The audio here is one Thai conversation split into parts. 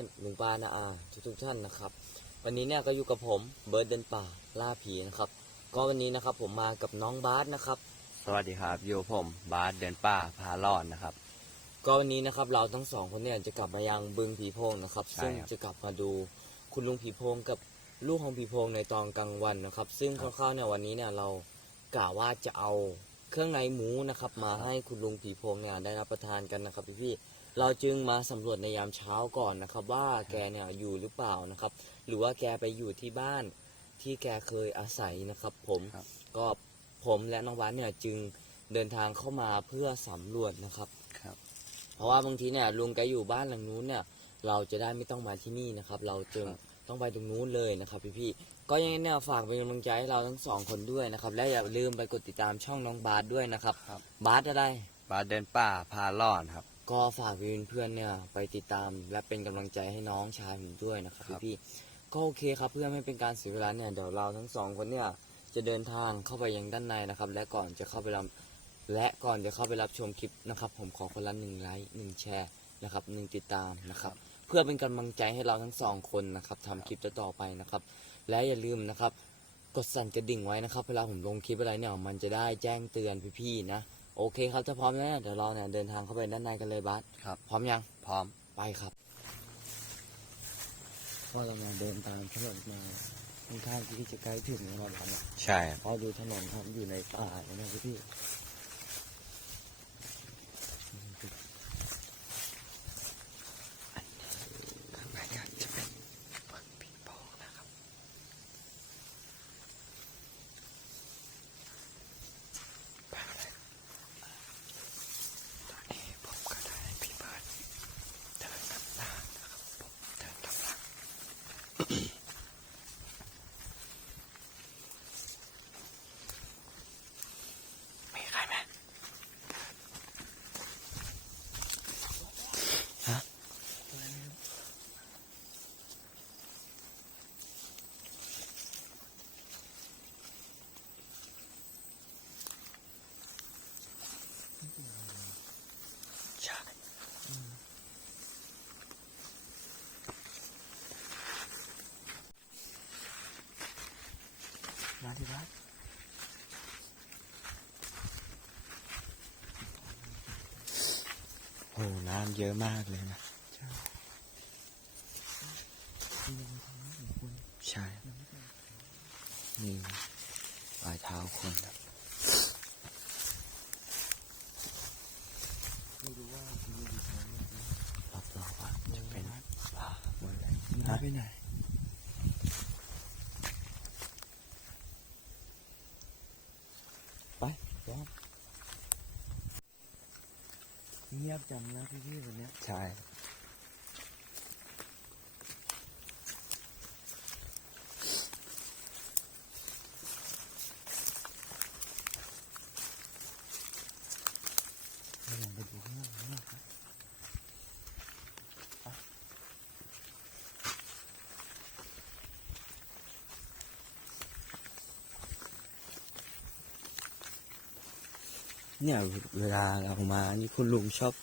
อนๆลุงป้านะอาทุกๆท่านนะครับ วันนี้เนี่ยก็อยู่กับผมเบิร์ดเดินป่าล่าผีนะครับ ก็วันนี้นะครับผมมากับน้องบาสนะครับ สวัสดีครับอยู่ผมบาสเดินป่าพาลอดนะครับ ก็วันนี้นะครับเราทั้งสองคนเนี่ยจะกลับมายังบึงผีโพงนะครับ ใช่ซึ่งครับจะกลับมาดูคุณลุงผีโพงกับลูกของผีโพงในตอนกลางวันนะครับ ซึ่งครับคร่าวๆเนี่ยวันนี้เนี่ยเรากะว่าจะเอาเครื่องในหมูนะครับ มาให้คุณลุงผีโพงเนี่ยได้รับประทานกันนะครับพี่ๆ เราจึงมาสำรวจในยามเช้าก่อนนะครับ ว่าแกเนี่ยอยู่หรือเปล่านะครับ หรือว่าแกไปอยู่ที่บ้านที่แกเคยอาศัยนะครับ ผมครับ ก็ผมและน้องวานเนี่ยจึงเดินทางเข้ามาเพื่อสำรวจนะครับ ครับ เพราะว่าบางทีเนี่ยลุงแกอยู่บ้านหลังนู้นเนี่ย เราจะได้ไม่ต้องมาที่นี่นะครับ เราจึงครับ ต้องไปตรงนู้นเลยนะครับพี่ๆก็ยังไงเนี่ยฝากเป็นกำลังใจให้เราทั้งสองคนด้วยนะครับ และอย่าลืมไปกดติดตามช่องน้องบาสด้วยนะครับ ครับ บาสอะไร บาสเดินป่าพาลอดครับ ก็ฝากเพื่อนๆเนี่ยไปติดตามและเป็นกำลังใจให้น้องชายผมด้วยนะครับครับ พี่ๆก็โอเคครับเพื่อไม่เป็นการเสียเวลาเนี่ยเดี๋ยวเราทั้งสองคนเนี่ยจะเดินทางเข้าไปยังด้านในนะครับ และก่อนจะเข้าไปรับและก่อนจะเข้าไปรับชมคลิปนะครับ ผมขอคนละหนึ่งไลค์หนึ่งแชร์นะครับหนึ่งติดตามนะครับ เพื่อเป็นกำลังใจให้เราทั้งสองคนนะครับทำคลิปต่อๆไปนะครับ และอย่าลืมนะครับ กดสั่นกระดิ่งไว้นะครับ เวลาผมลงคลิปอะไรเนี่ยมันจะได้แจ้งเตือนพี่ๆนะ โอเคครับถ้าพร้อมแล้วเดี๋ยวเราเนี่ยเดินทางเข้าไปด้านในกันเลยบัสครับ พร้อมยัง พร้อม ไปครับก็เรามาเดินตามถนนมาค่อนข้างที่จะใกล้ถึงแล้วครับเนี่ยใช่ครับเพราะดูถนนครับอยู่ในป่าเลยนะพี่ ข้างในก็จะเป็นเบิ้งผีโพงนะครับไปเลยตอนนี้ผมก็ได้ให้พี่เบิร์ดเดินนำหน้านะครับผมเดินตามหลัง มีใครไหม ใช่ มาที่บ้านโอ้น้ำเยอะมากเลยนะ ใช่ นี่ปลายเท้าคนครับ ไม่รู้ว่าคุณลุงอยู่ตรงไหน รอบๆว่าจะเป็นป่าหมดเลย นะไปไหน ไปรอบเงียบจังนะพี่ๆวันเนี้ยใช่ เราลองไปดูข้างนอกข้างนอกครับ เนี่ยเวลาเรามานี่คุณลุงชอบ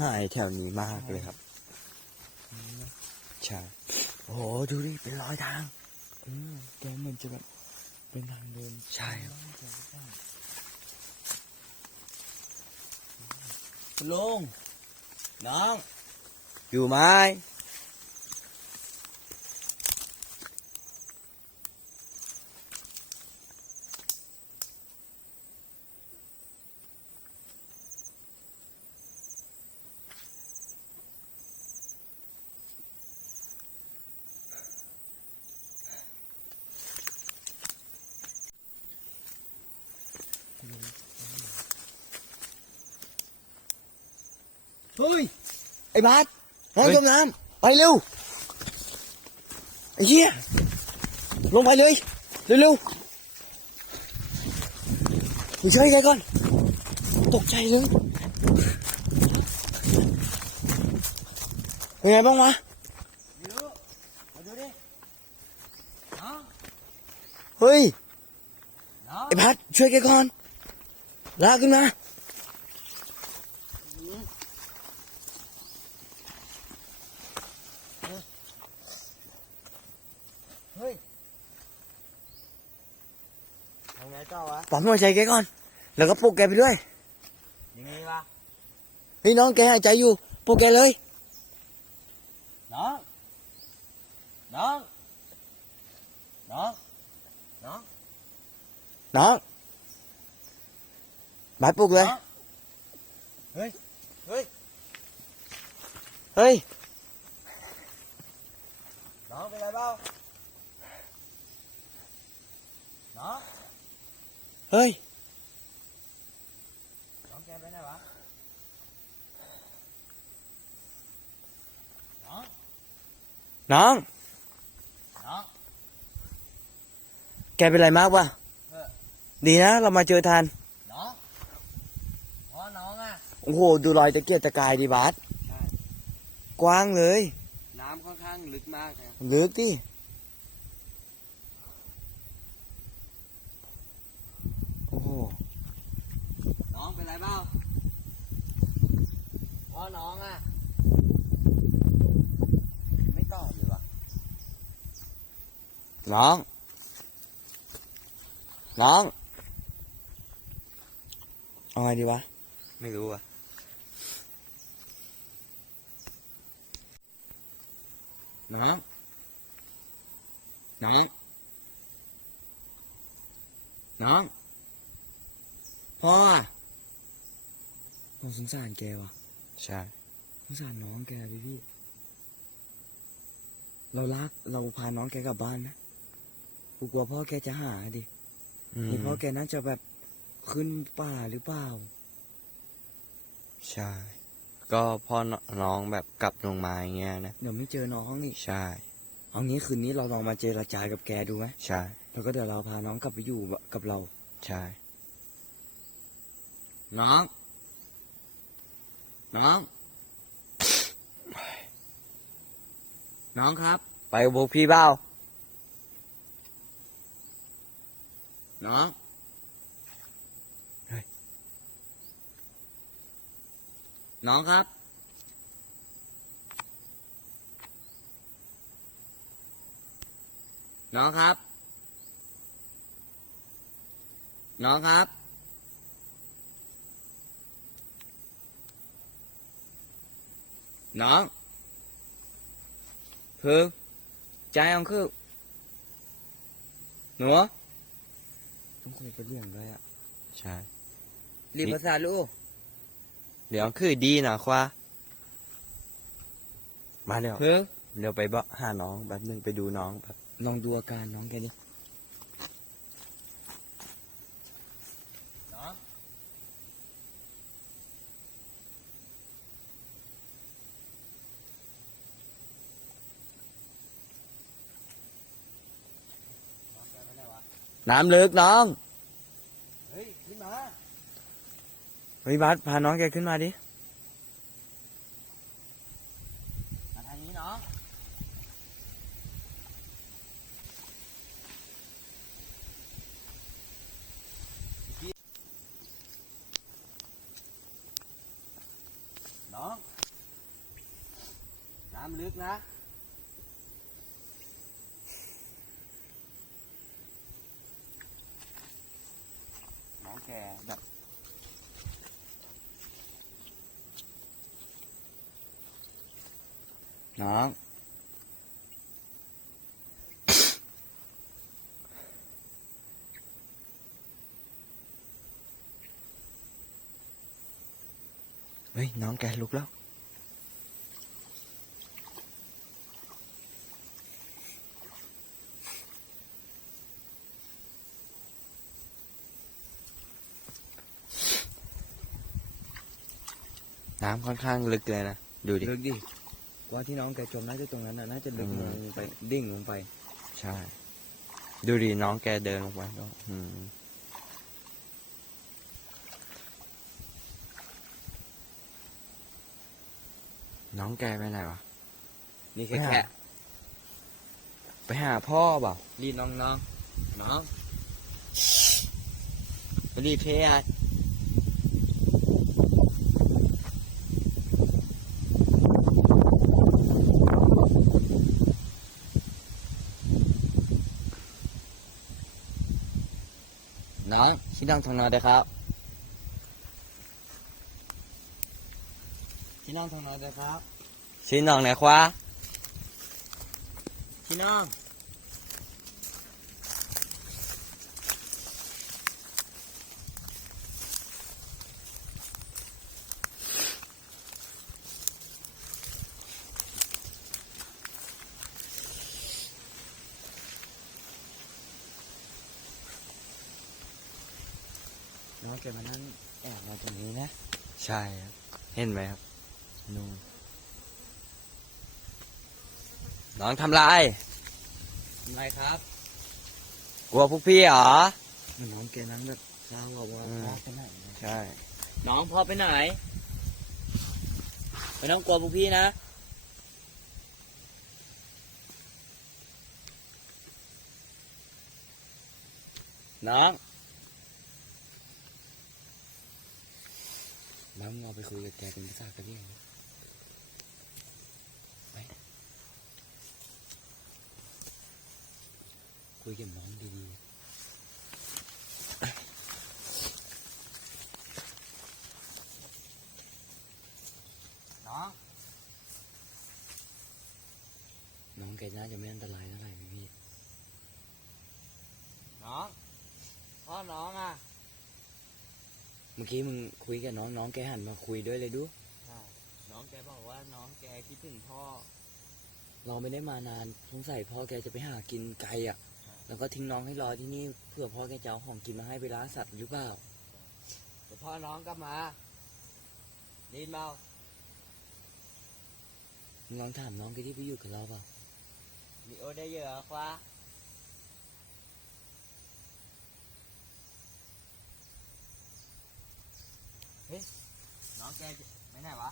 หายแถวนี้มากเลยครับใช่โอ้โหดูดิเป็นรอยทางเออแกเหมือนจะแบบเป็นทางเดินใช่ครับคุณลุงน้อง อยู่ไหม เฮ้ย ไอ้บาสน้องจมน้ำไปเร็ว ไอ้เหี้ย ลงไปเลย เร็วๆมึงช่วยใจก่อน ตกใจเลยเป็นไงบ้างวะเฮ้ย ไอ้พัดช่วยแกก่อน ลากขึ้นมา เต่อวะ ปั๊มหัวใจแกก่อน แล้วก็ปลุกแกไปด้วยอย่างนี้วะเฮ้ยน้องแกหายใจอยู่ปลุกแกเลย น้อง น้อง น้อง น้อง น้องบาสปลุกเลยน้องเฮ้ย เฮ้ย เฮ้ย น้องเป็นไรเปล่าน้อง เฮ้ย น้องแกไปไหนวะ น้อง น้อง น้อง แกเป็นไรมากวะเออ ดีนะ เรามาเจอทัน น้องพ่อน้องอะ โอ้โห ดูรอยตะเกียกตะกายดิบาสใช่ กว้างเลย น้ำค่อนข้างลึกมากครับ ลึกดิโอ้โห น้องเป็นไรเปล่าพ่อ น้องอะไม่ตอบเลยวะน้อง น้องเอาไงดีวะ ไม่รู้อะน้องน้องน้องพ่ออะผมสงสารแกว่ะ ใช่สงสารน้องแกพี่พี่ เรารักเราพาน้องแกกลับบ้านนะกูกลัวพ่อแกจะหาดินี่พ่อแกน่าจะแบบขึ้นป่าหรือเปล่า ใช่ ก็พ่อน้องแบบกลับลงมาอย่างเงี้ยนะ เดี๋ยวไม่เจอน้องอีกใช่ เอางี้คืนนี้เราลองมาเจรจากับแกดูไหมใช่ แล้วก็เดี๋ยวเราพาน้องกลับไปอยู่กับเรา ใช่ น้อง น้อง น้องครับ ไปกับพวกพี่เบ้าน้องน้องครับ น้องครับ น้องครับ น้องคือใจของคือหนูต้องคุยกับเรื่องด้วยอะ ใช่ รีบภาษาลูก เดี๋ยวคือดีนะความาเดี๋ยวคือเดี๋ยวไปบอกหาน้องแบบนึงไปดูน้องแบบลองดูอาการน้องแกดิ น้อง น้องแกไปไหนวะ น้ำลึกน้อง เฮ้ยขึ้นมาเฮ้ยบัสพาน้องแกขึ้นมาดิ มาทางนี้น้อง น้อง น้ำลึกนะ น้อง แบบน้องเฮ้ยน้องแกลุกแล้ว น้ำค่อนข้างลึกเลยนะ ดูดิ ลึกดิว่าที่น้องแกจมน่าจะตรงนั้นน่ะน่าจะลึกอืมลงไปดิ่งลงไป ใช่ ดูดิน้องแกเดินลงไปก็อืมน้องแกไปไหนวะ นี่แค่ไม่หาแค่ไปหาพ่อเปล่ารีดน้องน้องน้องรีบเพียร น้อง พี่น้องทางนอนได้ครับ พี่น้องทางนอนได้ครับชี้น้องไหนควาพี่น้อง น้องแกมานั่งแอบมาตรงนี้นะ ใช่ครับ เห็นไหมครับ นู่น น้องทำไรทำไรครับ กลัวพวกพี่เหรอเหมือนน้องแกนั่งแบบเศร้าอะว่าอืมพ่อไปไหนนะใช่ น้องพ่อไปไหน ไม่ต้องกลัวพวกพี่นะน้อง น้องเอาไปคุยกับแกเป็นภาษากะเหรี่ยงนะไปคุยกับน้องดีๆน้อง น้องแกน่าจะไม่อันตรายเท่าไหร่พี่พี่น้อง พ่อน้องอะ เมื่อกี้มึงคุยกับน้องน้องแกหันมาคุยด้วยเลยดู น้องแกบอกว่าน้องแกคิดถึงพ่อ เราไม่ได้มานานสงสัยพ่อแกจะไปหากินไกลอะ แล้วก็ทิ้งน้องให้รอที่นี่เพื่อพ่อแกจะเอาของกินมาให้ไปล่าสัตว์หรือเปล่าเดี๋ยวพ่อน้องกลับมาดีนเปล่ามึงลองถามน้องแกที่ไปอยู่กับเราเปล่ามีโอได้เยอะควา เฮ้ยน้องแกไปไหนวะ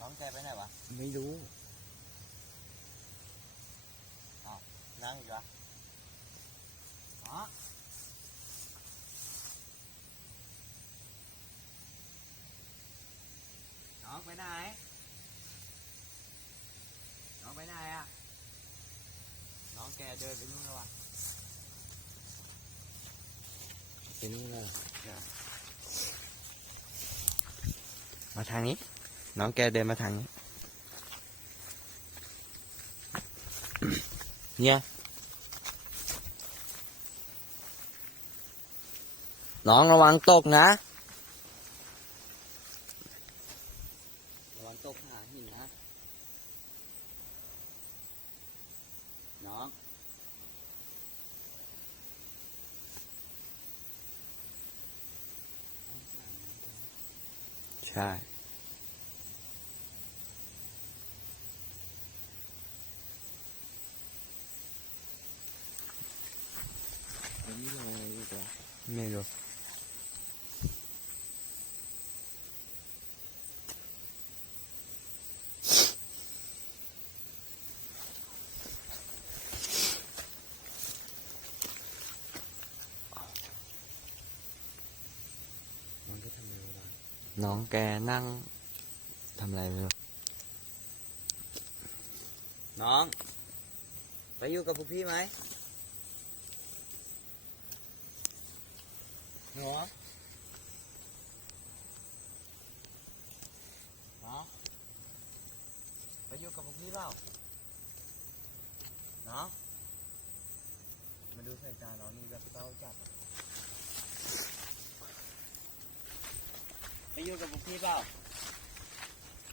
น้องแกไปไหนวะไม่รู้นั่งอีกวะอ๋อน้องไปไหน น้องไปไหนอะ น้องแกเดินไปนู่นแล้ววะ ไปนู่นแล้วเหรอมาทางนี้ น้องแกเดินมาทางนี้ เนี่ยน้องระวังตกนะระวังตกหาหินนะ น้อง ใช่ อันนี้รออะ ไรอีกวะไม่รู้ น้องก็ทำอะไรวะ น้องแกนั่งทำอะไรไม่รู้น้อง ไปอยู่กับพวกพี่ไหมหนูน้องไปอยู่กับพวกพี่เปล่าน้องมาดูสายตาน้องนี่แบบเศร้าจัดอะไปอ ยู่กับพวกพี่เปล่า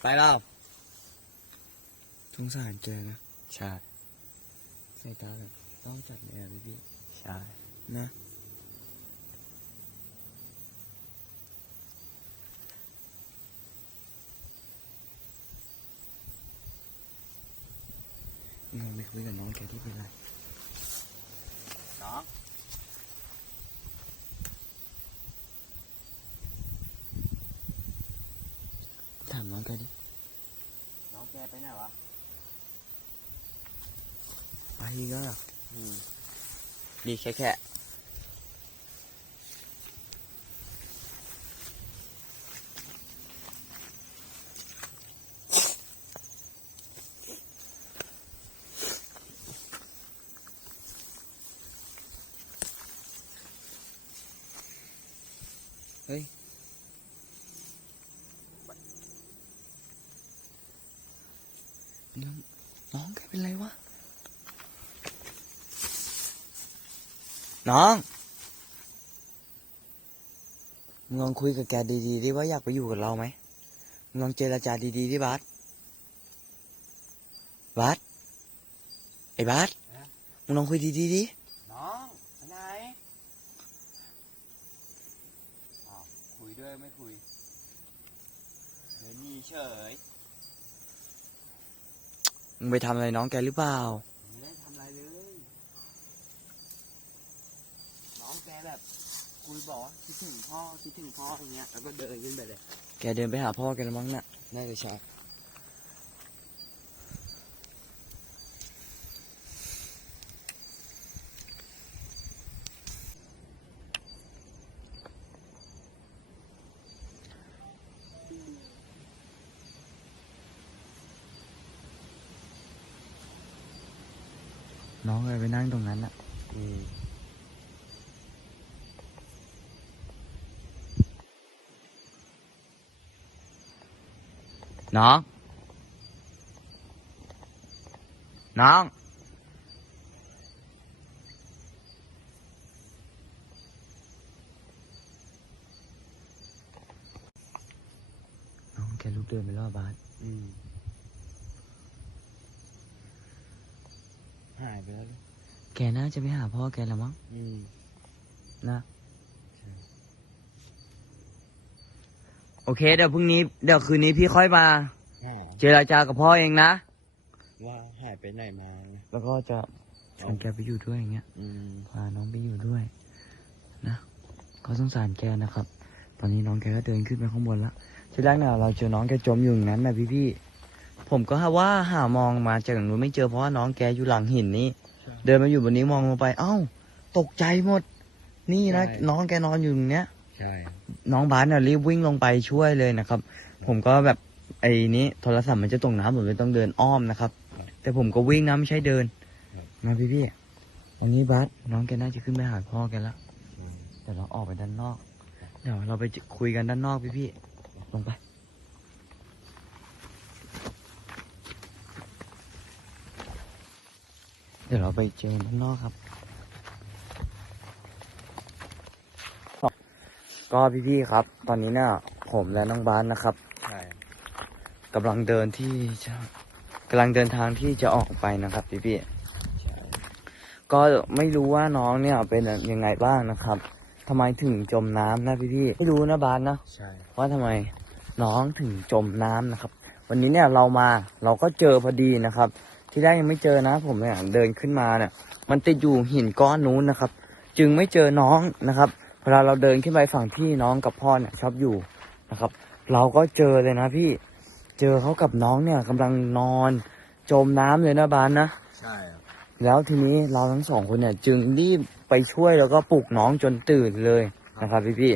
ไปเปล่าสงสารแกนะ ใช่สายตาแบบเศร้าจัดเลยอะพี่พี่ ใช่ นะเราไปคุยกับน้องแกที่เป็นไรน้อง มน้องแกดิ น้องแกไปไหนวะ ไปอีกแล้วเหรอดีแค่แค่ น น้องมึงลองคุยกับแกดีๆดิว่าอยากไปอยู่กับเราไหมมึงลองเจรจาดีๆดิบาสบาสไอ้บาสมึงลองคุยดีๆดิน้องไปไหนอ้าวคุยด้วยไม่คุยเดี๋ยวนี่เฉยมึงไปทำอะไรน้องแกหรือเปล่า ไม่ได้ทำอะไรเลย น้องแกแบบ คุยบอกว่าคิดถึงพ่อคิดถึงพ่ออย่างเงี้ยแล้วก็เดินขึ้นไปเลย แกเดินไปหาพ่อแกแล้วมั้งน่ะ น่าจะใช่น้องเลยไปนั่งตรงนั้นน่ะ อืม น้อง น้อง น้องแกลุกเดินไปรอบบานอืมหายไปแล้วลูกแกน่าจะไปหาพ่อแกแล้วมั้งอืมนะ โอเค เดี๋ยวพรุ่งนี้เดี๋ยวคืนนี้พี่ค่อยมาหาเจรจากับพ่อเองนะ ว่าหายไปไหนมานะแล้วก็จะชวนแกไปอยู่ด้วยอย่างเงี้ย อืมพาน้องไปอยู่ด้วยนะก็สงสารแกนะครับ ตอนนี้น้องแกก็เดินขึ้นไปข้างบนแล้วทีแรกเนี่ยเราเจอน้องแกจมอยู่อย่างนั้นนะพี่พี่ๆผมก็ว่าหามองมาจากนู้นไม่เจอเพราะว่าน้องแกอยู่หลังหินนี้เดินมาอยู่บนนี้มองลงไป เอ้า ตกใจหมด นี่นะน้องแกนอนอยู่อย่างเนี้ย ใช่น้องบาสเนี่ยรีบวิ่งลงไปช่วยเลยนะครับ ผมก็แบบไอ้นี้โทรศัพท์มันจะตกน้ำผมเลยต้องเดินอ้อมนะครับ แต่ผมก็วิ่งนะไม่ใช่เดินมาพี่พี่ๆวันนี้บาสน้องแกน่าจะขึ้นไปหาพ่อแกแล้วอืมเดี๋ยวเราออกไปด้านนอก เดี๋ยวเราไปคุยกันด้านนอกพี่พี่ๆลงไปเดี๋ยวเราไปเจอด้านนอกครับ ก็พี่พี่ๆครับ ตอนนี้เนี่ยผมและน้องบาสนะครับใช่กำลังเดินที่จะกำลังเดินทางที่จะออกไปนะครับ พี่พี่ๆใช่ก็ไม่รู้ว่าน้องเนี่ยเป็นยังไงบ้างนะครับทำไมถึงจมน้ำนะพี่พี่ๆไม่รู้นะบาสนะใช่ว่าทำไมน้องถึงจมน้ำนะครับ วันนี้เนี่ยเรามาเราก็เจอพอดีนะครับ ที่แรกยังไม่เจอนะ ผมเนี่ยเดินขึ้นมาเนี่ย มันติดอยู่หินก้อนนู้นนะครับ จึงไม่เจอน้องนะครับ เวลาเราเดินขึ้นไปฝั่งที่น้องกับพ่อเนี่ยชอบอยู่นะครับ เราก็เจอเลยนะพี่เจอเขากับน้องเนี่ยกำลังนอน จมน้ำเลยนะบานนะใช่ครับแล้วทีนี้เราทั้งสองคนเนี่ย จึงรีบไปช่วยแล้วก็ปลุกน้องจนตื่นเลยนะครับพี่พี่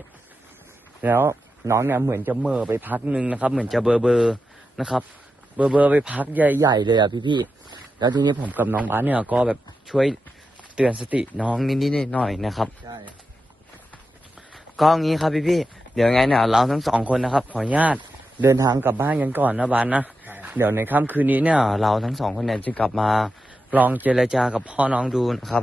ๆแล้วน้องเนี่ยเหมือนจะเหม่อไปพักหนึ่งนะครับ เหมือนจะเบอร์เบอร์นะครับ เบอร์เบอร์ไปพักใหญ่ๆเลยอะพี่พี่ๆแล้วทีนี้ผมกับน้องบ้านเนี่ยก็แบบช่วยเตือนสติน้องนิดๆหน่อยๆนะครับใช่ ก็อย่างนี้ครับพี่พี่ๆเดี๋ยวไงเนี่ยเราทั้งสองคนนะครับขออนุญาตเดินทางกลับบ้านกันก่อนนะบ้านนะใช่เดี๋ยวในค่ำคืนนี้เนี่ย เราทั้งสองคนเนี่ยจะกลับมาลองเจรจากับพ่อน้องดูนะครับ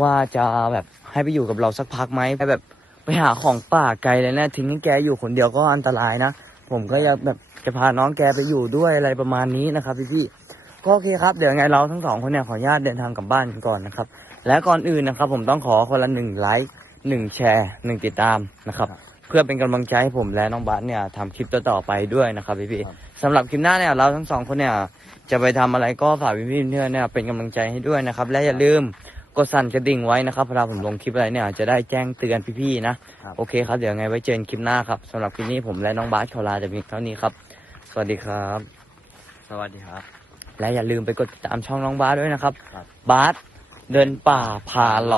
ว่าจะแบบให้ไปอยู่กับเราสักพักไหมไปแบบไปหาของป่าไกลเลยนะทิ้งให้แกอยู่คนเดียวก็อันตรายนะผมก็อยากแบบจะพาน้องแกไปอยู่ด้วยอะไรประมาณนี้นะครับพี่พี่ๆก็โอเคครับเดี๋ยวไงเราทั้งสองคนเนี่ยขออนุญาตเดินทางกลับบ้านกันก่อนนะครับ และก่อนอื่นนะครับ ผมต้องขอคนละหนึ่งไลค์ หนึ่งแชร์หนึ่งติดตามนะครับ เพื่อเป็นกำลังใจให้ผมและน้องบาสเนี่ยทำคลิปต่อๆไปด้วยนะครับพี่พี่ๆสำหรับคลิปหน้าเนี่ยเราทั้งสองคนเนี่ยจะไปทำอะไรก็ฝากพี่ๆเพื่อนๆเนี่ยเป็นกำลังใจให้ด้วยนะครับ และอย่าลืมกดสั่นกระดิ่งไว้นะครับเวลาผมลงคลิปอะไรเนี่ยจะได้แจ้งเตือนพี่ๆนะ โอเคครับเดี๋ยวไงไว้เจอกันคลิปหน้าครับสำหรับคลิปนี้ผมและน้องบาสขอลาจะมีเท่านี้ครับ สวัสดีครับ สวัสดีครับ และอย่าลืมไปกดติดตามช่องน้องบาสด้วยนะครับครับบาสเดินป่าพาหลอก